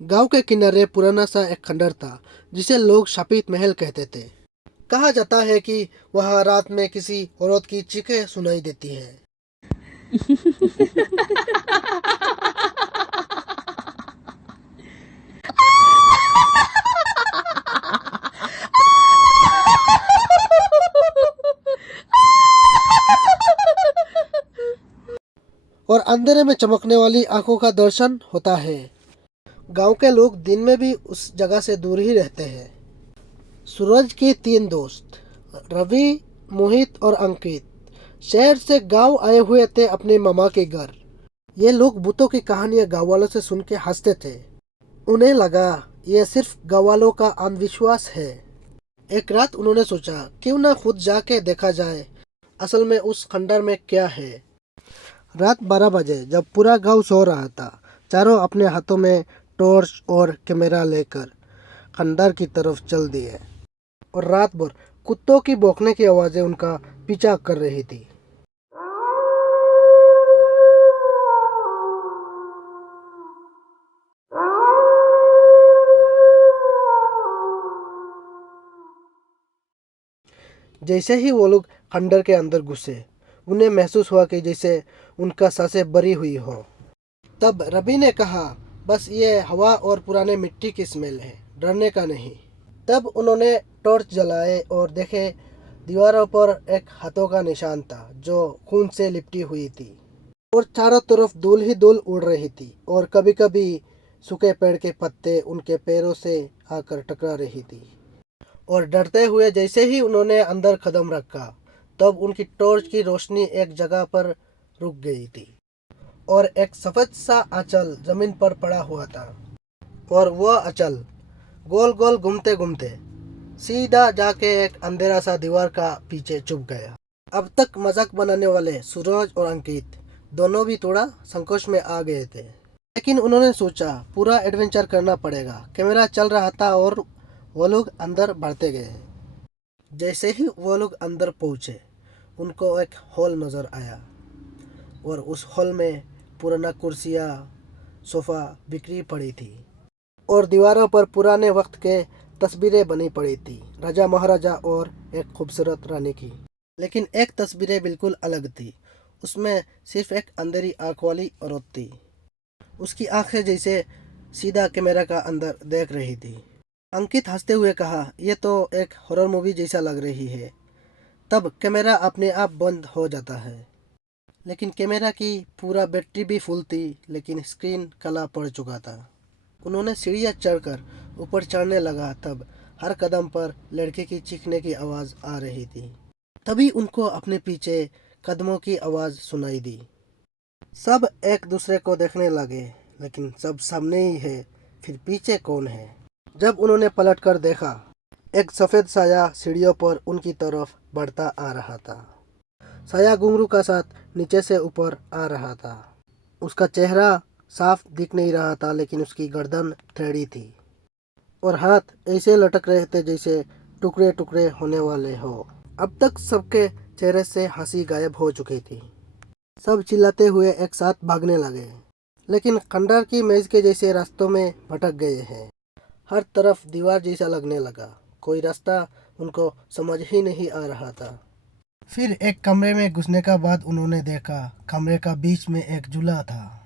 गांव के किनारे पुराना सा एक खंडर था जिसे लोग शापित महल कहते थे। कहा जाता है कि वहां रात में किसी औरत की चीखें सुनाई देती हैं। और अंधेरे में चमकने वाली आंखों का दर्शन होता है। गांव के लोग दिन में भी उस जगह से दूर ही रहते हैं। सूरज के तीन दोस्त रवि, मोहित और अंकित शहर से गांव आए हुए थे अपने मामा के घर। ये लोग भूतों की कहानियां गांव वालों से सुन के हंसते थे। उन्हें लगा ये सिर्फ गांव वालों का अंधविश्वास है। एक रात उन्होंने सोचा क्यों ना खुद जाके देखा जाए असल में उस खंडर में क्या है। रात 12 बजे जब पूरा गांव सो रहा था, चारों अपने हाथों में टॉर्च और कैमरा लेकर खंडर की तरफ चल दिए और रात भर कुत्तों की भौंकने की आवाज़ें उनका पीछा कर रही थी। जैसे ही वो लोग खंडर के अंदर घुसे, उन्हें महसूस हुआ कि जैसे उनका सांसें भरी हुई हो। तब रवि ने कहा, बस ये हवा और पुराने मिट्टी की स्मेल है, डरने का नहीं। तब उन्होंने टॉर्च जलाए और देखे दीवारों पर एक हाथों का निशान था जो खून से लिपटी हुई थी और चारों तरफ धूल ही धूल उड़ रही थी और कभी कभी सूखे पेड़ के पत्ते उनके पैरों से आकर टकरा रही थी। और डरते हुए जैसे ही उन्होंने अंदर कदम रखा, तब उनकी टॉर्च की रोशनी एक जगह पर रुक गई थी और एक सफेद सा आंचल जमीन पर पड़ा हुआ था। और वह आंचल गोल गोल घूमते घूमते सीधा जाके एक अंधेरा सा दीवार का पीछे छुप गया। अब तक मजाक बनाने वाले सूरज और अंकित दोनों भी थोड़ा संकोच में आ गए थे, लेकिन उन्होंने सोचा पूरा एडवेंचर करना पड़ेगा। कैमरा चल रहा था और वो लोग अंदर बढ़ते गए। जैसे ही वो लोग अंदर पहुंचे, उनको एक हॉल नजर आया और उस हॉल में पुराना कुर्सियाँ, सोफा बिखरी पड़ी थी और दीवारों पर पुराने वक्त के तस्वीरें बनी पड़ी थी, राजा महाराजा और एक खूबसूरत रानी की। लेकिन एक तस्वीरें बिल्कुल अलग थी। उसमें सिर्फ एक अंधेरी आंख वाली औरत थी। उसकी आंखें जैसे सीधा कैमरा का अंदर देख रही थी। अंकित हंसते हुए कहा, यह तो एक हॉरर मूवी जैसा लग रही है। तब कैमरा अपने आप बंद हो जाता है, लेकिन कैमरा की पूरा बैटरी भी फुल थी, लेकिन स्क्रीन काला पड़ चुका था। उन्होंने सीढ़ियाँ चढ़कर ऊपर चढ़ने लगा। तब हर कदम पर लड़के की चीखने की आवाज़ आ रही थी। तभी उनको अपने पीछे कदमों की आवाज़ सुनाई दी। सब एक दूसरे को देखने लगे, लेकिन सब सामने ही है, फिर पीछे कौन है। जब उन्होंने पलटकर देखा, एक सफ़ेद साया सीढ़ियों पर उनकी तरफ बढ़ता आ रहा था। साया घुंघरू का साथ नीचे से ऊपर आ रहा था। उसका चेहरा साफ दिख नहीं रहा था, लेकिन उसकी गर्दन टेढ़ी थी और हाथ ऐसे लटक रहे थे जैसे टुकड़े टुकड़े होने वाले हो। अब तक सबके चेहरे से हंसी गायब हो चुकी थी। सब चिल्लाते हुए एक साथ भागने लगे, लेकिन खंडर की मेज के जैसे रास्तों में भटक गए हैं। हर तरफ दीवार जैसा लगने लगा, कोई रास्ता उनको समझ ही नहीं आ रहा था। फिर एक कमरे में घुसने का बाद उन्होंने देखा, कमरे का बीच में एक झूला था।